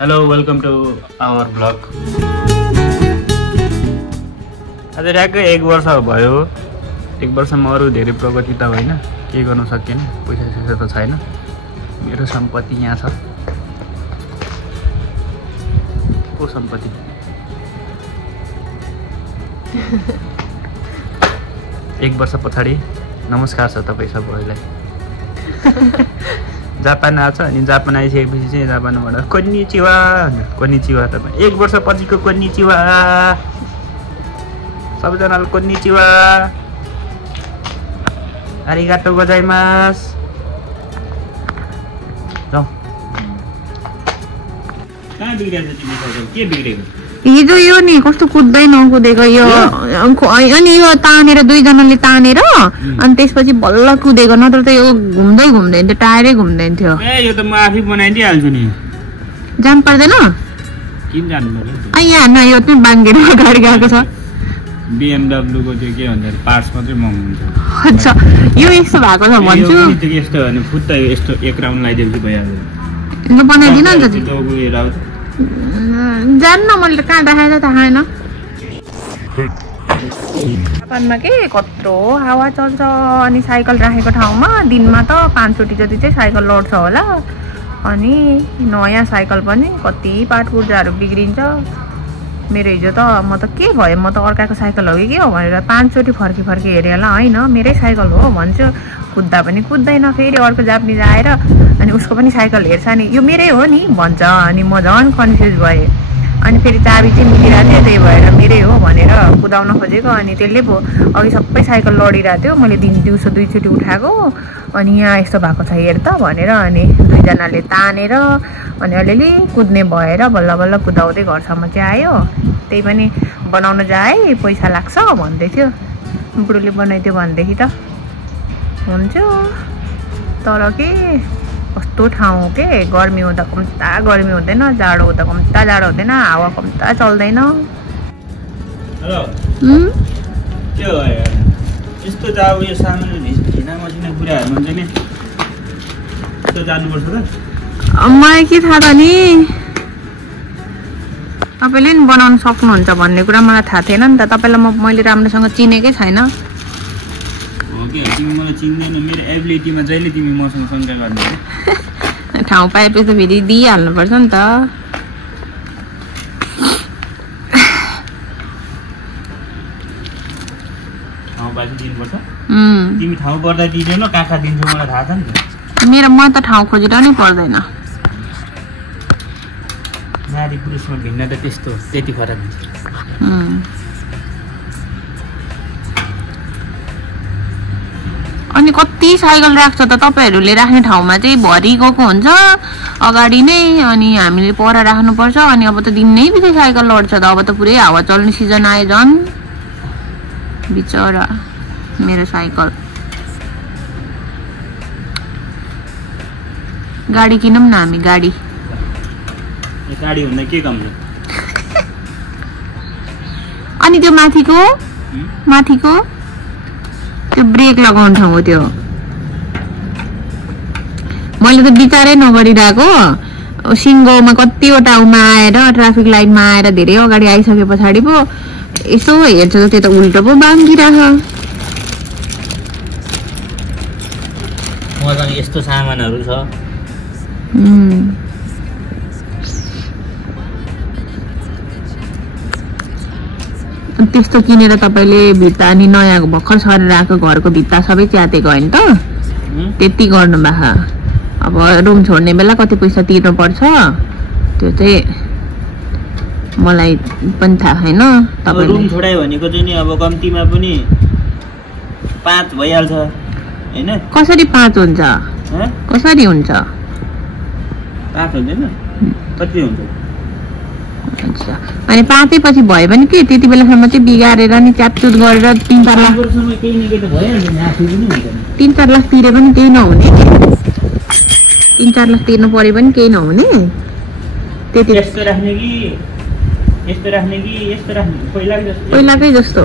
Hello, welcome to our vlog. आज ठ्याक्कै 1 वर्ष भयो। 1 वर्षमा अरू धेरै प्रगति त होइन, के गर्न सकिएन, पैसा त छैन। मेरो सम्पत्ति यहाँ छ। को सम्पत्ति? एक वर्ष पछाडि नमस्कार छ तपाईँ सबैलाई। जापान आछ अनि जापान आइसकेपछि चाहिँ जापानबाट कोन्निचिवा तपाईँ 1 वर्ष पछिको कोन्निचिवा सबैजनालाई कोन्निचिवा आरिगाटो गोजाइमासु। जाऊ कहाँ बिग्रेछ तिमी साइकल? के बिग्रेको? हिजो यो नि कस्तो कुद्दै नकुदेको यो अनि यो तानेर दुईजनाले तानेर अनि त्यसपछि बल्ल कुदेको, नत्र त यो घुम्दै घुम्दैन थियो, टायरै घुम्दैन थियो। ए यो त म आफै बनाइदिइहाल्छु नि। जान पर्दैन? किन जानु पर्यो? यहाँ न यो चाहिँ बाङ्गेर गाडी गएको छ। BMW को त्यो के भन्छ पार्ट्स मात्रै महँगो हुन्छ। अच्छा यो यस्तो भएको छ भन्छु। यस्तो भने फुट्टा यस्तो एक राउन्ड लगाइदिएपछि भइहाल्छ। ल बनाइदिन नि त। जान्न मैले कहाँ देखाएर थाहा छैन। जापानमा के कत्रो हावा चल्छ अनि साइकल राखेको ठाउँमा दिनमा त 5 चोटि जति चाहिँ साइकल लड्छ होला। अनि नयाँ साइकल पनि कति पार्ट पुर्जाहरू बिग्रिन्छ। मेरो हिजो त म त के भयो, म त अर्काको साइकल हो कि के हो भनेर 5 चोटि फर्की हेरेँ होला। होइन मेरै साइकल हो भन्छु, कुद्दा पनि कुद्दैन। फेरि अर्को जापानिज आएर अनि उसको पनि साइकल हेर्छ नि यो मेरै हो नि भन्छ। अनि म झन् कन्फ्युज भएँ। अनि फेरि चाबी चाहिँ मिलिरहेको थियो, त्यही भएर मेरै हो भनेर कुदाउन खोजेको। अनि त्यसले पो अघि सबै साइकल लडिरहेको थियो, मैले दिउँसो 2 चोटि उठाएको। अनि यहाँ यस्तो भएको छ हेर त भनेर अनि दुईजनाले तानेर अनि अलिअलि कुद्ने भएर बल्ल बल्ल कुदाउँदै घरसम्म चाहिँ आयो। त्यही पनि बनाउन जाए पैसा लाग्छ भन्दै थियो, बुढोले बनाइदियो भनेदेखि त हुन्थ्यो। तर के कस्तो ठाउँ के गर्मी हुँदा कम्ता गर्मी हुँदैन, जाडो हुँदा कम्ता जाडो हुँदैन, हावा कम्ता चल्दैन। हेलो के हो यार यस्तो जाऊ यो सामान्य भिना मसिना कुराहरू हुन्छ नि त्यो जानुपर्छ त। मलाई के थाहा त नि तपाईँले नि बनाउन सक्नुहुन्छ भन्ने कुरा मलाई थाहा थिएन नि त। तपाईँलाई मैले राम्रोसँग चिनेकै छैन। तिमी मलाई चिन्दैन, मेरो एबिलिटीमा जहिले तिमी मसँग शङ्का गर्ने। ठाउँ पाएपछि त फेरि दिइहाल्नुपर्छ नि त। ठाउँ पाएपछि दिनुपर्छ। तिमी ठाउँ पर्दा दिँदैनौ, काखा दिन्छौ मलाई थाहा छ नि त। म त ठाउँ खोजेर नै पर्दैन। नारी पुरुषमा भिन्नता त्यति फरक हुन्छ। अनि कति साइकल राख्छ त तपाईँहरूले राख्ने ठाउँमा चाहिँ भरि गएको हुन्छ अगाडि नै, अनि हामीले पर राख्नुपर्छ। अनि अब त दिनै बित्दै साइकल लड्छ त। अब त पुरै हावा चल्ने सिजन आयो झन् बिचरा मेरो साइकल। गाडी किनौँ न हामी, गाडी भन्दा के कम छ? अनि त्यो माथिको त्यो ब्रेक लगाउने ठाउँ हो त्यो। मैले त विचारै नगरिरहेको सिङ्गोमा कतिवटा उमा आएर ट्राफिक लाइनमा आएर धेरै अगाडि आइसके पछाडि पो यसो हेर्छ त त्यो त उल्टो पो बाङ्गिरहेछ। मसँग यस्तो सामानहरू छ। त्यस्तो किनेर तपाईँले भित्ता अनि नयाँ भर्खर सरेर आएको घरको भित्ता सबै च्यातेको होइन त, त्यति गर्नु भएको। अब रुम छोड्ने बेला कति पैसा तिर्नुपर्छ त्यो चाहिँ मलाई पनि थाहा छैन। तपाईँ रुम छोडायो भनेको चाहिँ नि अब कम्तीमा पनि 5 भइहाल्छ हैन? कसरी 5 हुन्छ? कसरी हुन्छ? 5 हुँदैन, कति हुन्छ? अच्छा अनि 5 पछि भयो भने के त्यति बेलासम्म चाहिँ बिगारेर नि च्यापचुट गरेर 3-4 लाख 3-4 लाख तिरे पनि केही नहुने। 3-4 लाख तिर्नु पर्यो पनि केही नहुने। त्यति यस्तो राख्ने कि यस्तो राख्ने पहिलाकै जस्तो।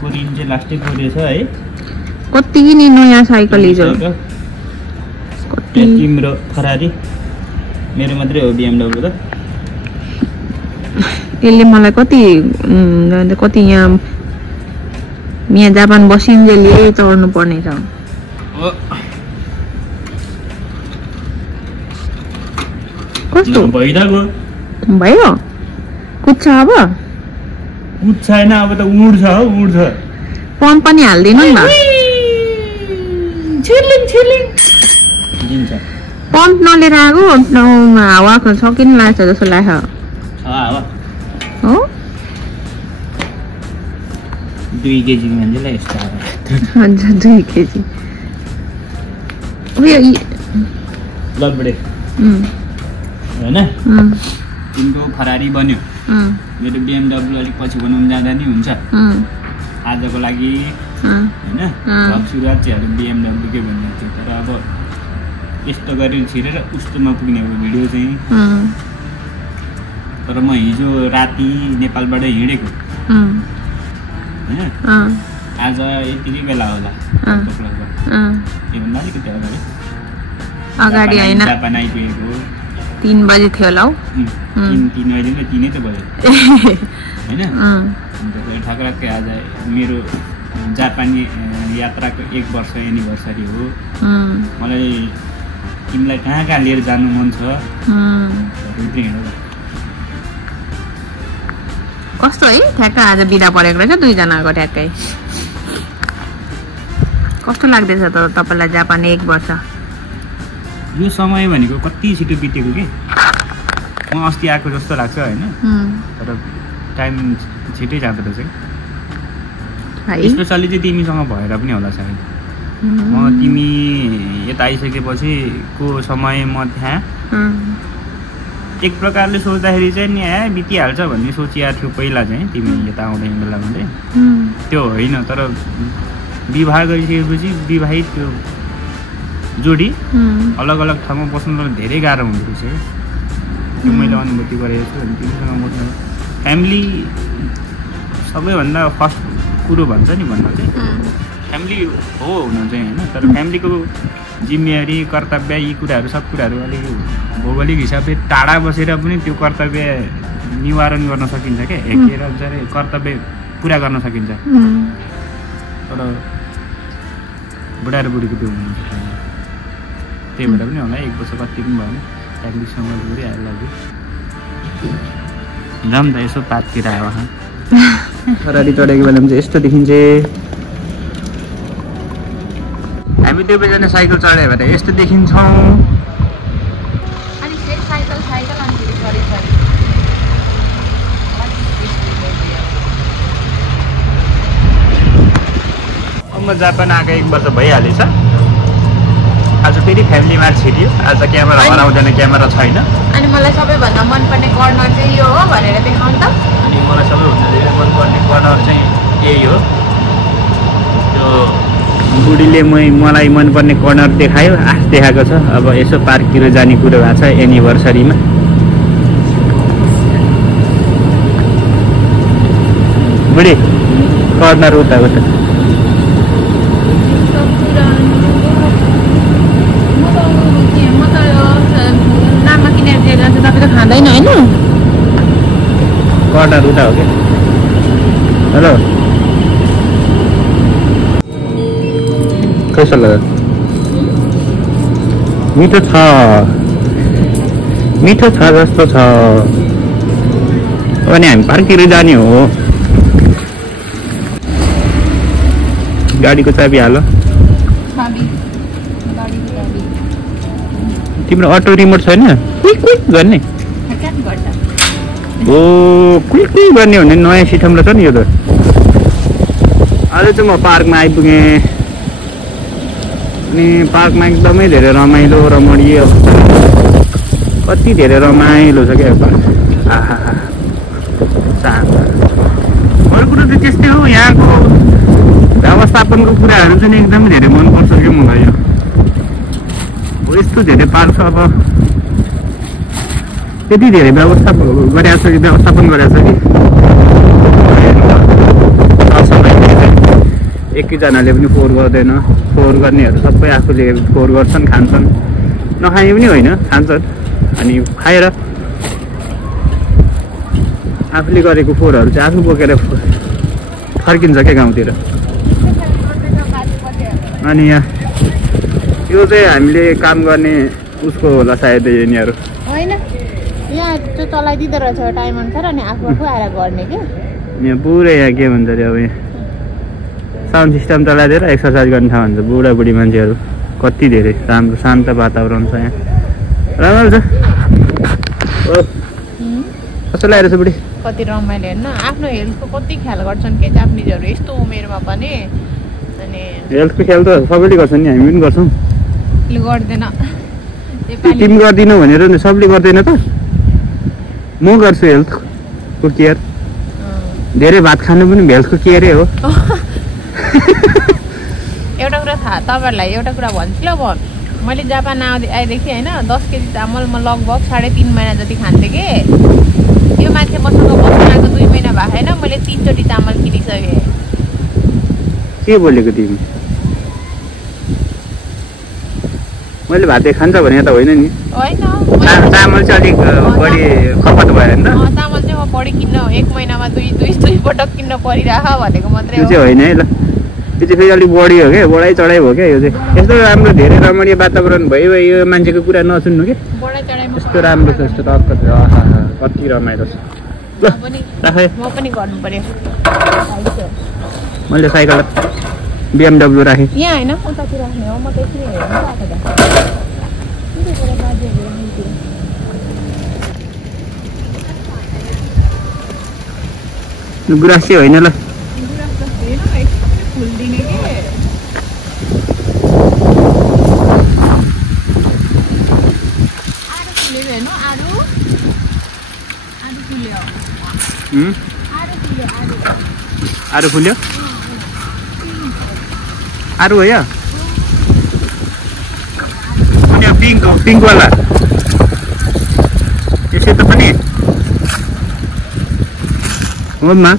कोरिन चाहिँ लास्टै कोरिएछ है। कति नि नयाँ साइकल हिजो तिम्रो फरारी मेरो मात्रै हो BMW त यसले मलाई कति यहाँ जापान बसिन्जेलले चढ्नु पर्ने छ कस्तो भइरहेको भयो कुद्छ अब कुद छैन अब त उड्छ पम्प पनि हाल्दिनु नि दिन्छ पम्प नलिएर आएको हावा छ किन लाग्छ जस्तो लाग्छ हो 2 केजी मान्छेलाई यस्तो हुन्छ 2 केजी लबडे होइन तिम्रो फरारी बन्यो मेरो BMW अलिक पछि बनाउनु जाँदा नि हुन्छ आजको लागि होइन सुरुवात चाहिँ BMW के भन्ने थियो तर अब यस्तो गरेर छिरेर उस्तोमा पुग्ने अब भिडियो चाहिँ तर म हिजो राति नेपालबाट हिँडेको होइन आज यतिकै बेला होला योभन्दा अलिकति अगाडि होइन जापान आइपुगेको 3 बजे थियो होला हौ 3 बजे 3 त बज्यो होइन अन्त ठक्राक्कै आज मेरो जापानी यात्राको 1 वर्ष एनिभर्सरी हो मलाई तिमीलाई कहाँ लिएर जानु मन छ कस्तो है ठ्याक्क आज बिदा परेको रहेछ 2 जनाको ठ्याक्कै कस्तो लाग्दैछ त तपाईलाई जापान 1 वर्ष यो समय भनेको कति छिटो बितेको के म अस्ति आएको जस्तो लाग्छ होइन तर टाइम छिटै जाँदो रहेछ स्पेसली चाहिँ तिमीसँग भएर पनि होला सायद म तिमी यता आइसकेपछि को समय म त्यहाँ एक प्रकारले सोच्दाखेरि चाहिँ नि बितिहाल्छ भन्ने सोचिया थियो पहिला चाहिँ तिमी यता आउँदै बेलामा चाहिँ त्यो होइन तर विवाह गरिसकेपछि विवाहित त्यो जोडी अलग अलग ठाउँमा बस्नु धेरै गाह्रो हुँदो रहेछ त्यो मैले अनुभूति गरेको छु अनि तिमीसँग बस्नु फ्यामिली सबैभन्दा फर्स्ट कुरो भन्छ नि भन्दा चाहिँ फ्यामिली हो हुन चाहिँ होइन तर फ्यामिलीको जिम्मेवारी कर्तव्य यी कुराहरू सब कुराहरू अलिक भौगोलिक हिसाबले टाढा बसेर पनि त्यो कर्तव्य निवारण गर्न सकिन्छ क्या हेकेर कर्तव्य पुरा गर्न सकिन्छ तर बुढा र बुढीको त्यो हुनु सक्दैन त्यही भएर पनि होला 1 वर्ष कति पनि भएन फ्यामिलीसँग बुढी आएर लाग्यो जाऊँ त यसो पाततिर आयो फरारी चढेको बेलामा चाहिँ यस्तो देखिन्छ हामी 2 बजेजना साइकल चढ्यो भने यस्तो देखिन्छौँ म जापान आएको 1 वर्ष भइहालेछ आज फेरि फ्यामिली मार्च छिट्यो आज क्यामेरा हराउँदैन क्यामेरा छैन अनि मलाई सबैभन्दा मनपर्ने कर्नर चाहिँ यो हो भनेर देखाउँ त अनि मलाई सबैभन्दा धेरै मनपर्ने कर्नर चाहिँ यही हो त्यो बुढीले मलाई मनपर्ने कर्नर देखायो आश देखाएको छ अब यसो पार्कतिर जाने कुरो भएको छ एनिभर्सरीमा बुढी कर्नर उता खाँदैन होइन कर्नर उता हो क्या हेलो कैसा लगा मिठो छ जस्तो छ अनि हामी पार्कतिर जाने हो गाडीको चाबी हाल तिम्रो अटो रिमोट छैन क्विक गर्ने ओ क्विक गर्ने हो भने नयाँ सिस्टम रहेछ नि यो त अहिले चाहिँ म पार्कमा आइपुगेँ अनि पार्कमा एकदमै धेरै रमाइलो रमणीय कति धेरै रमाइलो छ क्या पार्क आहा शान्त अरू कुरो चाहिँ त्यस्तै हो यहाँको व्यवस्थापनको कुराहरू चाहिँ एकदमै धेरै मनपर्छ क्या मलाई यो यस्तो धेरै पार्क छ अब त्यति धेरै व्यवस्थापन गरेको छ कि एक कतिजनाले पनि फोहोर गर्दैन, फोहोर गर्नेहरू सबै आफूले फोहोर गर्छन्, खान्छन्, नखाने पनि होइन, खान्छन्। अनि खाएर आफूले गरेको फोहोरहरू चाहिँ आफू बोकेर फर्किन्छ क्या गाउँतिर। अनि यहाँ यो चाहिँ हामीले काम गर्ने उसको होला सायद यिनीहरू होइन, यहाँ त्यो चलाइदिँदो रहेछ टाइम अनुसार अनि आफू आएर गर्ने क्या। यहाँ पुरै यहाँ के भन्छ अरे अब यहाँ साउन्ड सिस्टम चलाइदिएर एक्सर्साइज गर्ने ठाउँ हुन्छ। बुढाबुढी मान्छेहरू कति धेरै राम्रो शान्त वातावरण छ यहाँ, राम्रो छ। कस्तो लागेको छ बुढी? कति रमाइलो हेर्न, आफ्नो हेल्थको कति ख्याल गर्छन् के जापानिजहरू यस्तो उमेरमा पनि। अनि हेल्थको ख्याल त सबैले गर्छन् नि, हामी पनि गर्छौँ। गर्दैन तिमी गर्दिनौ भनेर सबले गर्दैन त। म गर्छु हेल्थको केयर, धेरै भात खानु पनि हेल्थको केयरै हो। एउटा कुरा थाहा तपाईँहरूलाई, एउटा कुरा भन्छु ल, अब मैले जापान आएदेखि होइन 10 केजी चामल म लगभग 3.5 महिना जति खान्थेँ कि। यो मान्छे मसँग बस्नु आएको 2 महिना भएको होइन, मैले 3 चोटि चामल किनिसकेँ। के बोलेको तिमी? मैले भात खान्छ भने त होइन नि, होइन चामल चाहिँ अलिक बढी खपत भयो नि त। चामल चाहिँ म बढी किन्न 1 महिनामा दुई पटक किन्न परिरह भनेको मात्रै त्यो चाहिँ होइन है ल, त्यो चाहिँ फेरि अलिक बढी हो क्या, बढाइ चढाइ हो क्या। यो चाहिँ यस्तो राम्रो धेरै रमणीय वातावरण भयो, यो मान्छेको कुरा नसुन्नु कि। बढाइ चढाइमा यस्तो राम्रो छ, यस्तो टक्क छ, कति रमाइलो छ। ल राखेँ, म पनि गर्नु पर्यो। मैले साइकल BMW राखेँ यहाँ होइन, उतातिर राख्ने हो, म त्यसरी हेर्नु आएको त। गुराँस चाहिँ होइन ल, फुल्दिने के आरू फुलेको हेर्नु, आरू फुल्यो, आरू फुल्यो, आरू हो यो पिङ्क वाला यसो त पनि हो मा।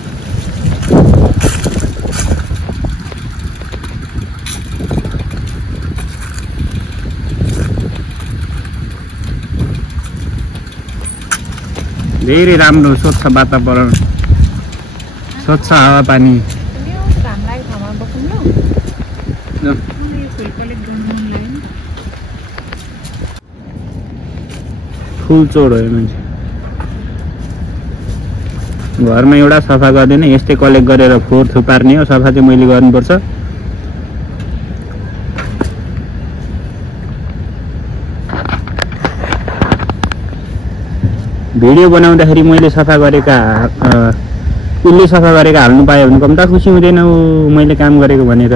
धेरै राम्रो स्वच्छ वातावरण, स्वच्छ हावापानी। फुल चोर हो मान्छे, घरमा एउटा सफा गर्दैन, यस्तै कलेक्ट गरेर फोहोर थुपार्ने हो। सफा चाहिँ मैले गर्नुपर्छ। भिडियो बनाउँदाखेरि मैले सफा गरेका उसले सफा गरेका हाल्नु पायो भने कम त खुसी हुँदैन ऊ मैले काम गरेको भनेर।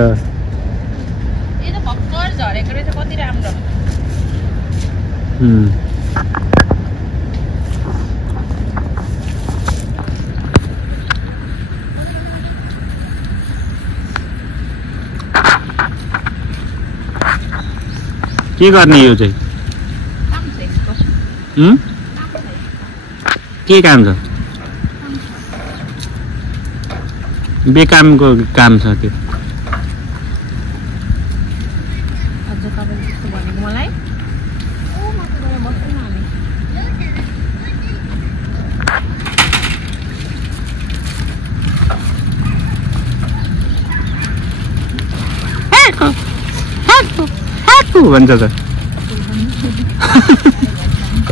के गर्ने यो चाहिँ? के काम छ? बेकामको काम छ त्यो। भन्छ त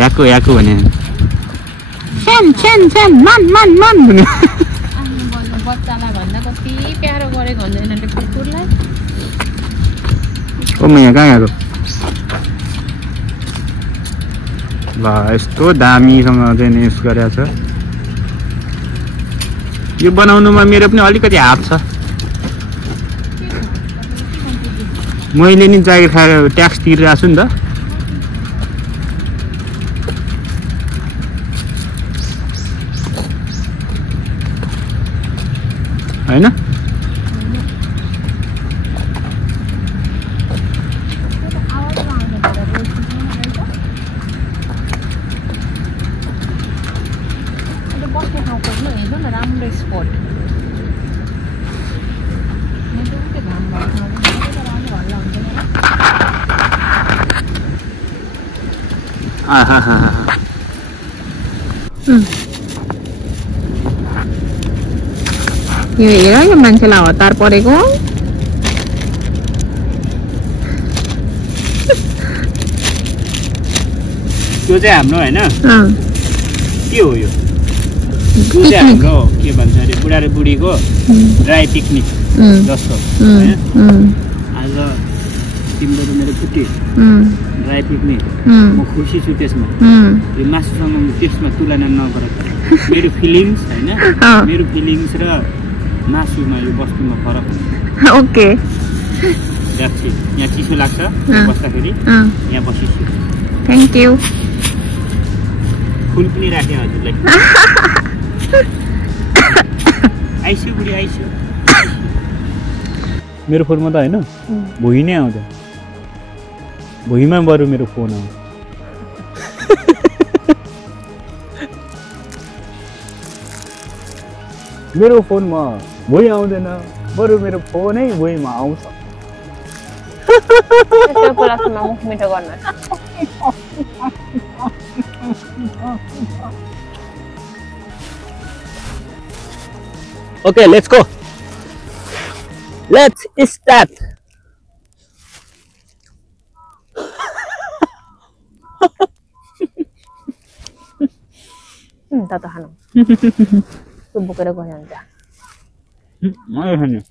याकु याकु भने बच्चालाई भन्दा कति प्यारो गरेको हुन्छ यिनीहरूले कुकुरलाई। ओ म यहाँ कहाँ गएको? ल यस्तो दामीसँग चाहिँ युज गरेको छ। यो बनाउनुमा मेरो पनि अलिकति हात छ। मैले नि जागिर खाएर ट्याक्स तिरिरहेको छु नि त। होइन बस्ने ठाउँ खोज्नु हेर्नु न राम्रो स्पट। यो हेर यो मान्छेलाई हतार परेको त्यो चाहिँ हाम्रो होइन के हो यो चाहिँ हाम्रो के भन्छ अरे बुढा र बुढीको ड्राई पिकनिक जस्तो होइन आज तिम्रो र मेरो छुट्टी ड्राई पिकनिक म खुसी छु त्यसमा यो मासुसँग त्यसमा तुलना नगर मेरो फिलिङ्स होइन मेरो फिलिङ्स र मासुमा यो वस्तुमा फरक हुन्छ ओके यहाँ चिसो लाग्छ बस्दाखेरि यहाँ बसिछु थ्याङ्क यू फुल पनि राखेँ हजुरलाई आइस्यु बुढी आइस्यु मेरो फोनमा त होइन भुइँ नै आउँदैन भुइँमा बरु मेरो फोन आउँछ मेरो फोनमा भुइँ आउँदैन बरु मेरो फोनै भुइँमा आउँछ मुख मिठो गर्न Okay, let's go. Let's start. Tato hano. Subuh kira kau yang jah. Mana hanya?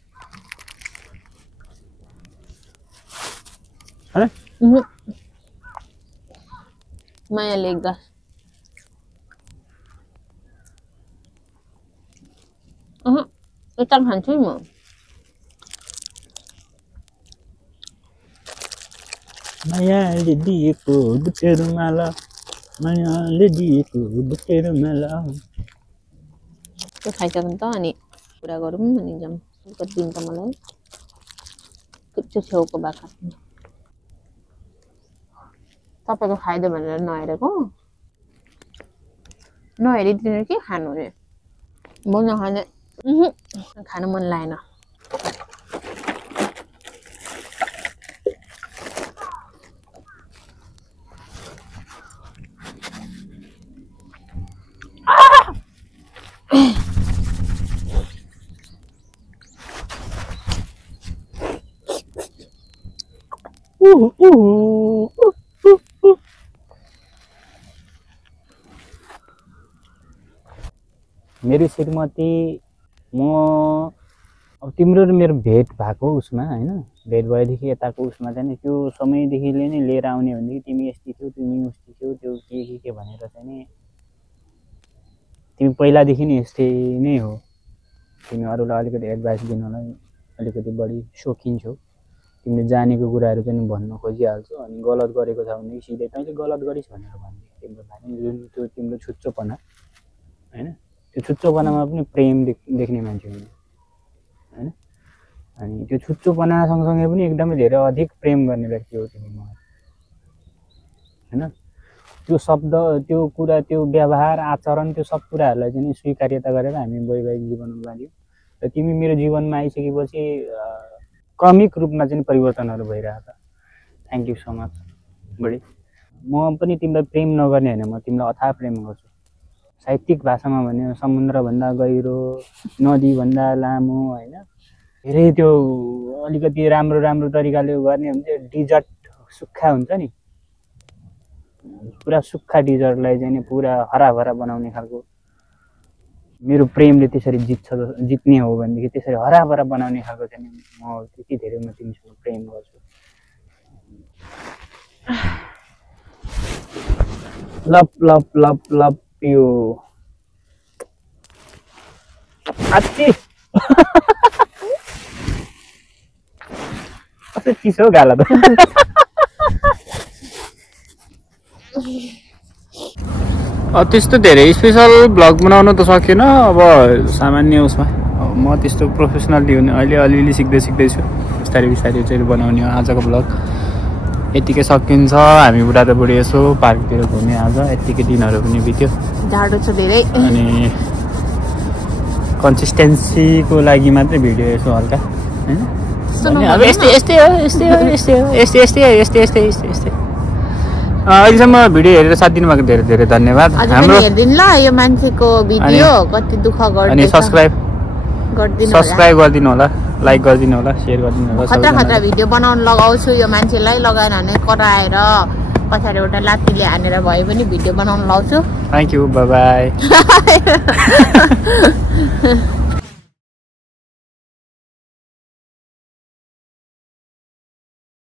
Ada? Maya lega. Itang hancur mo. Maya lediku buteru malam. Maya lediku buteru malam. Kau kaya kan tahu ni. Pura garum ni jam. Kau din kamalai. Kecil ke bakar. Tapi kau kaya mana noire ko. Noire di sini kaya hanu ni. Mana hanya. खाना मन लागेन मेरी श्रीमती म अब तिम्रो र मेरो भेट भएको उसमा हैन भेट भएदेखि यताको उसमा चाहिँ त्यो समयदेखिले नै लिएर आउने भनेदेखि तिमी यस्ती थियौ तिमी उस्ती थियौ त्यो के भनेर चाहिँ नि तिमी पहिलादेखि नै यस्तै नै हो तिमी अरूलाई अलिकति एडभाइस दिनलाई अलिकति बढी शौकिन छौ तिमीले जानेको कुराहरू चाहिँ भन्न खोजिहाल्छौ अनि गलत गरेको छ भने सिधै तैँले गलत गरिस् भनेर भन्ने तिम्रो भाइ जुन त्यो तिम्रो छुच्चोपना हैन त्यो छुच्चोपनामा पनि प्रेम देख्ने मान्छे हुनु हैन अनि त्यो छुच्चोपना सँगसँगै पनि एकदमै धेरै अधिक प्रेम गर्ने व्यक्ति हो तिमी म हैन त्यो शब्द त्यो कुरा त्यो व्यवहार आचरण त्यो सब कुराहरूलाई चाहिँ स्वीकार्यता गरेर हामी वैवाहिक जीवनमा बाँड्यौँ र तिमी मेरो जीवनमा आइसकेपछि क्रमिक रूपमा चाहिँ परिवर्तनहरू भइरहेछ thank you so much buddy म पनि तिमीलाई प्रेम नगर्ने हैन म तिमीलाई अथाह प्रेम गर्छु साहित्यिक भाषामा भने समुद्रभन्दा गहिरो नदीभन्दा लामो हैन धेरै त्यो अलिकति राम्रो तरिकाले गर्ने हुन्छ डिजर्ट सुक्खा हुन्छ नि पुरा सुक्खा डिजर्टलाई चाहिँ पुरा हराभरा बनाउने खालको मेरो प्रेमले त्यसरी जित्ने हो भनेदेखि त्यसरी हराभरा बनाउने खालको चाहिँ म त्यति धेरै म तिमीसँग प्रेम गर्छु लभ लभ लभ लभ यो अति कस्तो चिसो गाला त त्यस्तो धेरै स्पेशल ब्लग बनाउन त सकेन अब सामान्य उसमा म त्यस्तो प्रोफेसनली हुने अहिले अलिअलि सिक्दैछु बिस्तारै चाहिँ बनाउने हो आजको ब्लग यतिकै सकिन्छ हामी बुढा र बुढी यसो पार्कतिर घुम्ने आज यतिकै दिनहरू पनि बित्यो जाडो छ धेरै अनि कन्सिस्टेन्सीको लागि मात्रै भिडियो यसो हल्का हैन अब यस्तै अहिलेसम्म भिडियो हेरेर साथ दिनुभएको धेरै धेरै धन्यवाद। हाम्रो हेर्दिन ल यो मान्छेको भिडियो कति दुःख गर्दै अनि सब्स्क्राइब गरिदिनु होला, लाइक गरिदिनु होला, शेयर गरिदिनु होला। खतरा भिडियो बनाउन लगाउँछु यो मान्छेलाई, लगाएन भने कराएर पछाडि एउटा लात्तीले हानेर भए पनि भिडियो बनाउन लाउँछु। Thank you, bye bye.